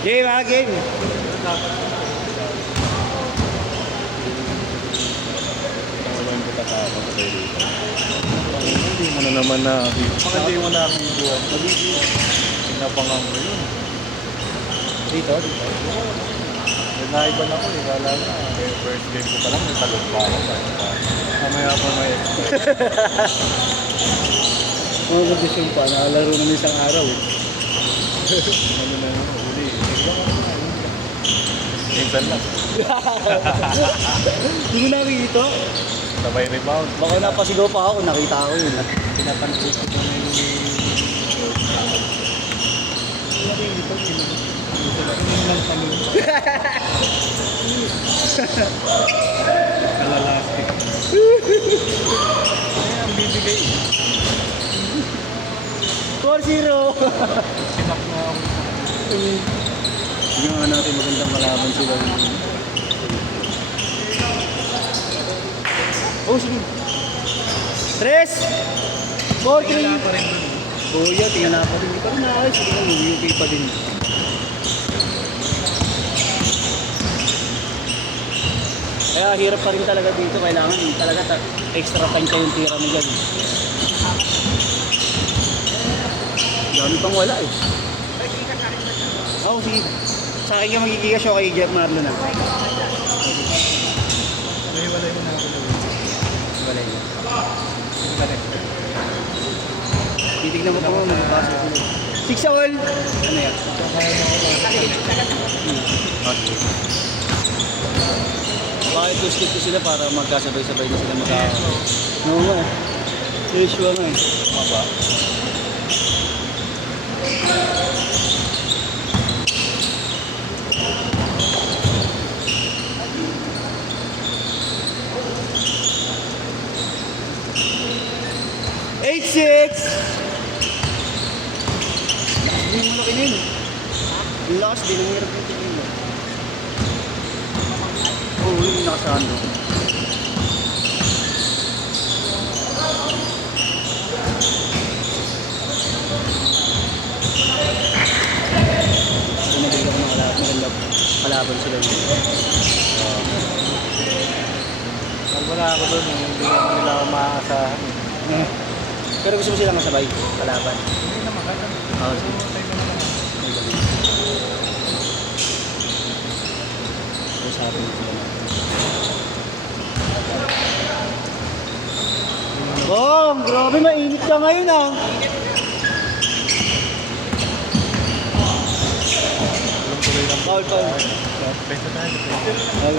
Game ha, game. Wala yung pagkakataon ko tayo dito. Hindi mo na naman nakakita. Bakit hindi mo nakakita? Pinapangang mo yun. Dito. Naiban ako eh. Kala na. First game ko pa lang. May talog pa ako. Mamaya pa may expect. Mga kondisyon pa, nakalaro naman isang araw eh. Ano na yun? Uli. Minsan lang. Hindi mo nakikita? Sabay rebound. Baka napasigaw pa ako, nakita ko yun. Pinapansin ko na yung kalalastik. Ay, ang bibigay. 4-0! Sinak na ako. Tingnan nga natin magandang malaban sila. Oh, sige. 3! 4-3! pa rin dun. Kuya, tingnan na pa din. Hindi pa rin nakakit. Sige lang, UP pa din. Kaya hirap pa rin talaga dito. Kailangan talaga extra time kayong tira mo dyan. Dami pang wala eh. Oo, sige. Sa akin ka magigigas o kay Jeff Marlon na. May wala yun ako. Wala yun. Connect. Titignan mo pa mo, magpapasok sila. 6 all! Ano yan? Bakit two-skip ko sila para magkasabay-sabay na sila Oo nga. Usual nga eh. Maba. Hindi mo laki yun. Yung lakas din, ang hirap yung tingin mo. Oo, yung nakasaan doon. Kung nabigyan ko ng magandang kalaban sila. Pag wala ako doon, hindi naman nila ako maaasahan. Pero gusto mo silang kasabay, kalaban. Hindi na maganda. Oo, sige. Usapin ko sila. Bong, grabe mainit ka ngayon ah. Alam tuloy lang. Foul. Pesa tayo.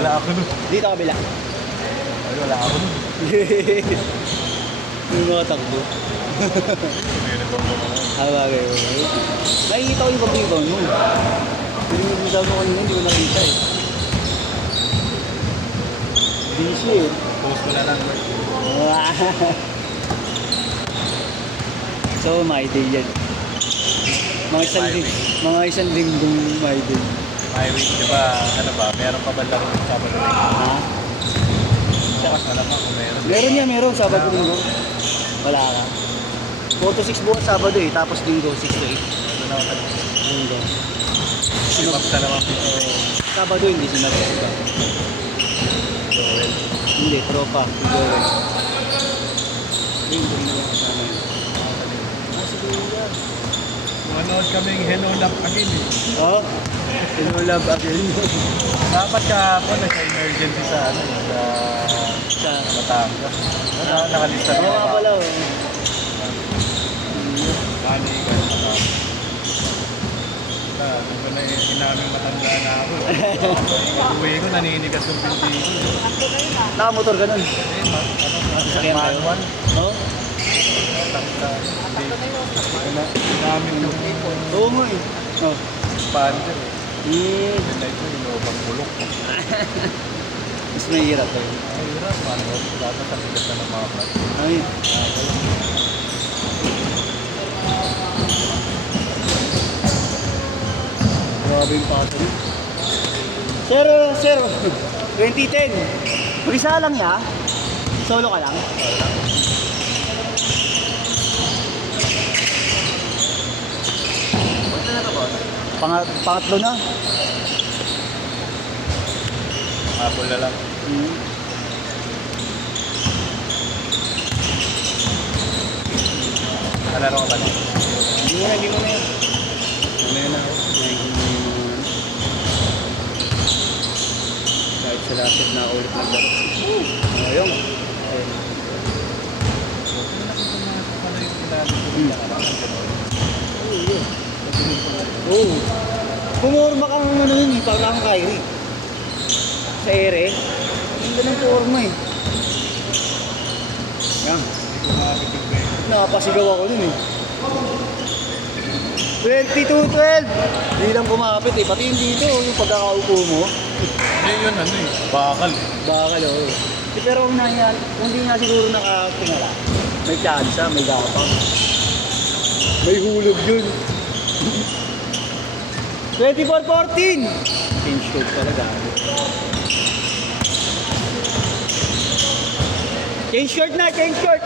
Wala ako doon. Dito kabila. Ay, wala ako doon. Yung mga takbo. Meron ba ako? Habagay mo. Nakikita ko yung pag-rebound mo. Pinag-rebound mo kanina, hindi ko nakita eh. Busy eh. Post ko na lang. So, my day yan. Mga isang linggong my day. My week, di ba? Ano ba? Meron pa ba laro ng Sabado? Ha? Bukas na lang kung meron. Meron. Sabado, linggo. Wala ka. 4 to 6 bukas Sabado eh. Tapos linggo, 6 to 8. Ano na ako tapos? Linggo. Si Max na naman dito. Sabado hindi sinabi. Joel. Hindi, tropa. Si Joel. Linggo na lang kasama yun. Si Joel. Manood kaming Hello Love again eh. Oh, sinulab again. Dapat kahapon nagka-emergency sa ano sa Batangas. Nakalista Oo nga pala oh. Kanigan. Nung ko na inaming matanda na ako. Pag-uwi ko, naninigas yung pinti ko. Nakamotor ka nun. Sasakyan kayo? Oo. Oh? Inaming yung Oo nga eh. Oh. expander. Hmm. Then ito, inobang bulok. Mas mahirap eh. Ay, hirap. Dapat sa bigat na ng mga plat. Ay. Grabe yung pato niya. Sir, 2010. Mag-isa lang ya? Solo ka lang? Ba't na ito, boss? Pangatlo na. Apple na lang. Alaro ka ba na? Hindi mo na yan. Mamaya na ako. Kumain ko muna yung mga ano. Kahit sa lapit na ulit naglaro. Ayun. Ayun. Oo. Pumorma kang ano yun eh, parang Kyrie. Sa ere. Hindi ng forma eh. Yan. Nakapasigaw ako dun eh. 22-12. Hindi lang kumapit eh. Pati yung dito, yung pagkakaupo mo. Yun ano eh. Bakal. Bakal oh. Pero kung hindi nga siguro nakatingala. May chance, may gapang. May hulog yun. 24-14. Change shoot talaga. Change short na, change short.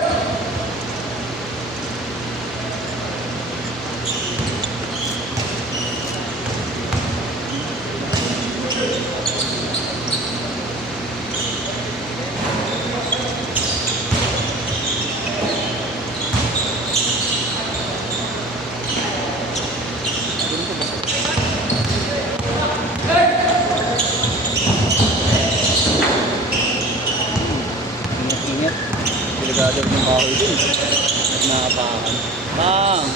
Ingat. Delikado rin yung bahoy dun. Nakapakan. Bang!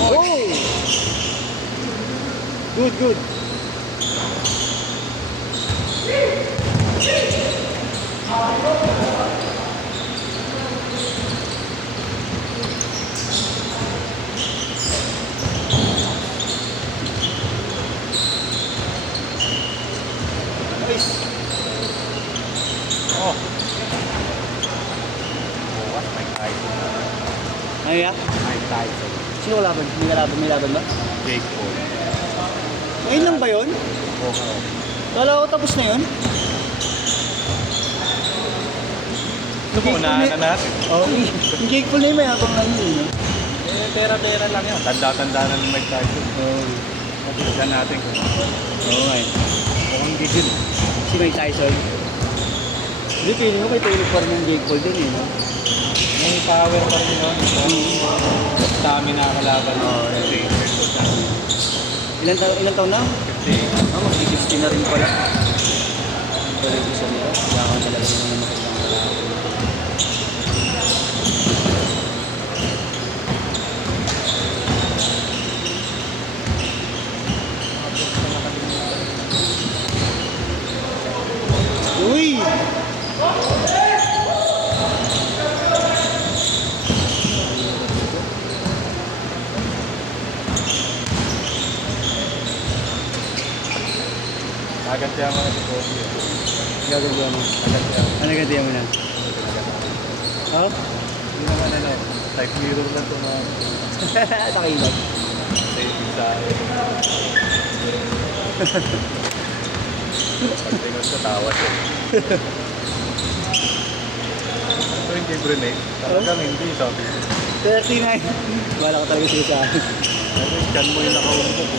Oh! Good, good. Nice. Oh. Bukas may Tyson. Ano yan? May Tyson. Sino laban? May laban ba? Jake Paul. Ngayon lang ba yun? Okay. Kala ko tapos na yun? Ito po, unahan na natin. Oo. Yung Jake Paul na yun, may habang lang yun. Eh, pera-pera lang yan. Tanda-tanda na ng Mike Tyson. Oo. Matigan natin kung Oo nga eh. mukhang gigil. Si Mike Tyson. Hindi, feeling mo may tulog pa rin yung Jake Paul dun eh, no? May power pa rin yun. Dami na kalaban. Oo, Ilan taon na? 50. Mag-60 na rin pala. Pero ito sa nila, kailangan talaga nila ng makitang kalaban. Uy! Agad siya mga si Kobe. Gagagawa mo. Agad siya. Ano gatiyan mo na? Ha? Hindi naman ano. Type mirror lang ito na Takilog. saving sa akin. Pagtingon ko, tawa siya. Ito hindi Brunei. Talagang hindi, sabi. 39. Wala ko talaga siya sa akin. Ano yung scan mo yung nakauntok ko.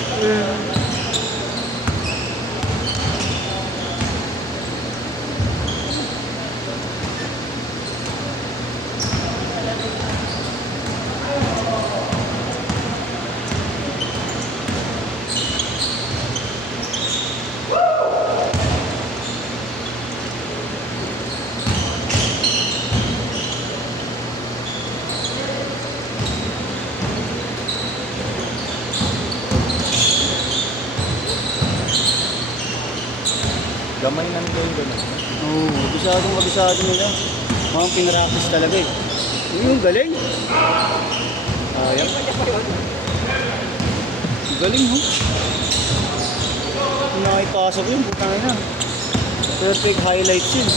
Gamay nang gawin ko na. Oo, kabisado nila. Mga pinarapis talaga eh. Yung galing. Ayan. Galing ho. Kung nakipasok yun, putang ina. Perfect highlights yun.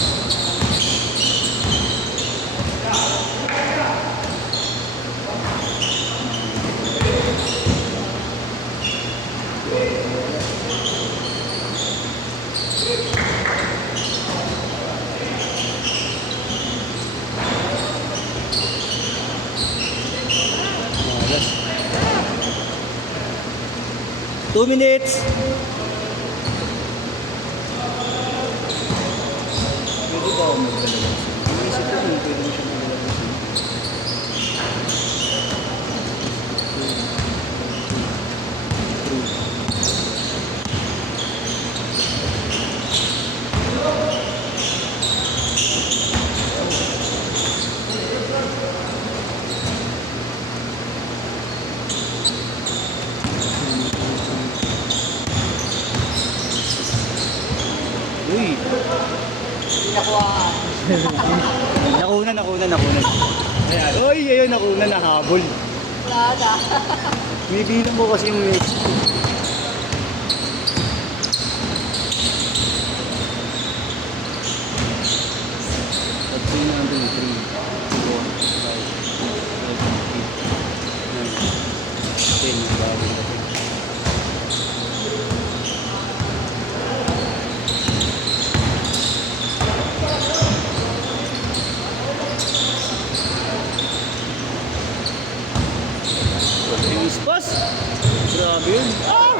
2 minutes. Pwede ba ako magdalaga? Iisip ko kung pwede mo siya magdalaga. Uy! Nakunan. Uy, ayun, nakunan, nahabol. Wala na. Binibilang ko kasi yung next. At 3, 10, bago na. Yung boss! Grabe yun. Ah!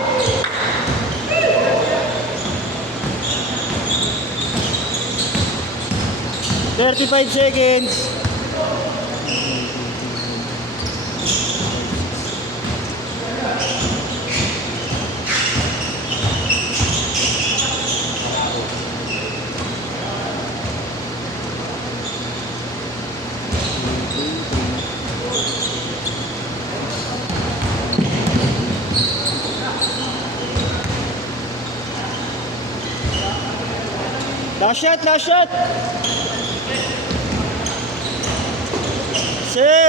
"35 seconds." Last shot. 6